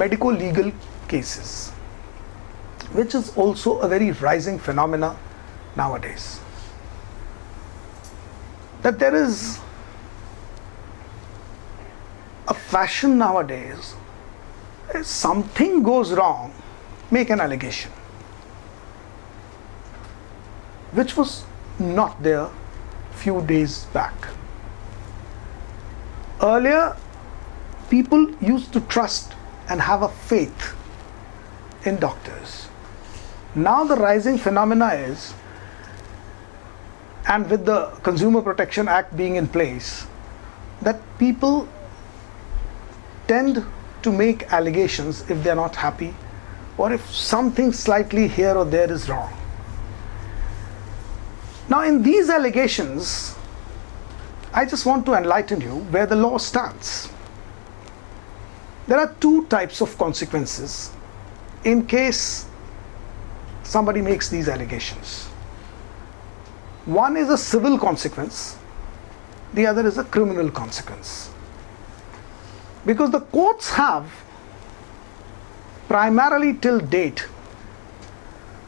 medico-legal cases, which is also a very rising phenomena nowadays. That there is a fashion nowadays, if something goes wrong, make an allegation, which was not there few days back. Earlier, people used to trust and have a faith in doctors. Now the rising phenomena is, and with the Consumer Protection Act being in place, that people tend to make allegations if they're not happy or if something slightly here or there is wrong. Now in these allegations, I just want to enlighten you where the law stands. There are two types of consequences in case somebody makes these allegations. One is a civil consequence, the other is a criminal consequence. Because the courts have, primarily till date,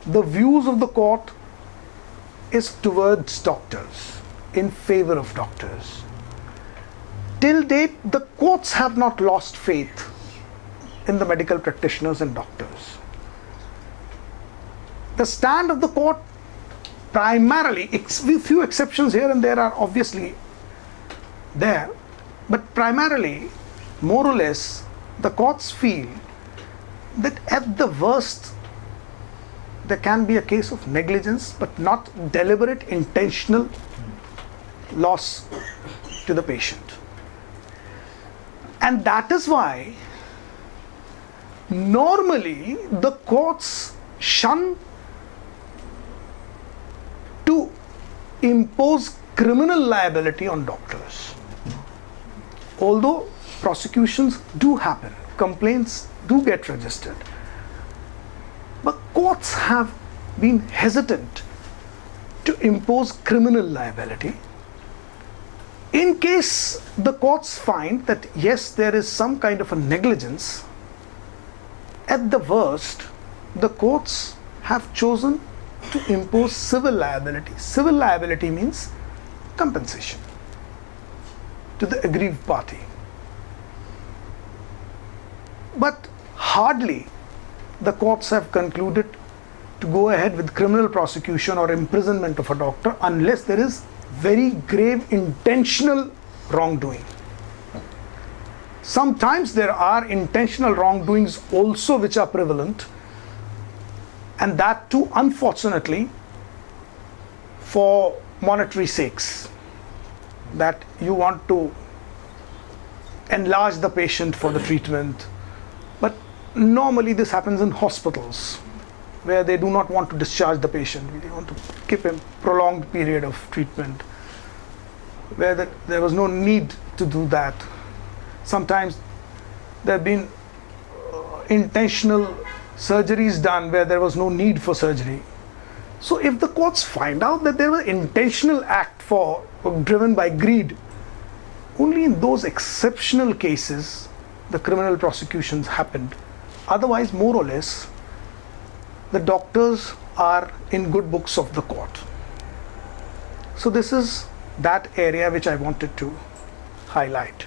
the views of the court is towards doctors, in favor of doctors. Till date, the courts have not lost faith in the medical practitioners and doctors. The stand of the court primarily, few exceptions here and there are obviously there, but primarily, more or less, the courts feel that at the worst, there can be a case of negligence, but not deliberate, intentional loss to the patient. And that is why normally the courts shun to impose criminal liability on doctors. Although prosecutions do happen, complaints do get registered, but courts have been hesitant to impose criminal liability. In case the courts find that yes, there is some kind of a negligence, at the worst, the courts have chosen to impose civil liability. Civil liability means compensation to the aggrieved party. But hardly the courts have concluded to go ahead with criminal prosecution or imprisonment of a doctor unless there is very grave intentional wrongdoing. Sometimes there are intentional wrongdoings also which are prevalent, and that too unfortunately for monetary sakes, that you want to enlarge the patient for the treatment. But normally this happens in hospitals where they do not want to discharge the patient. They want to keep a prolonged period of treatment where there was no need to do that. Sometimes there have been intentional surgeries done where there was no need for surgery. So if the courts find out that there was intentional act driven by greed, only in those exceptional cases the criminal prosecutions happened. Otherwise, more or less, the doctors are in good books of the court. So this is that area which I wanted to highlight.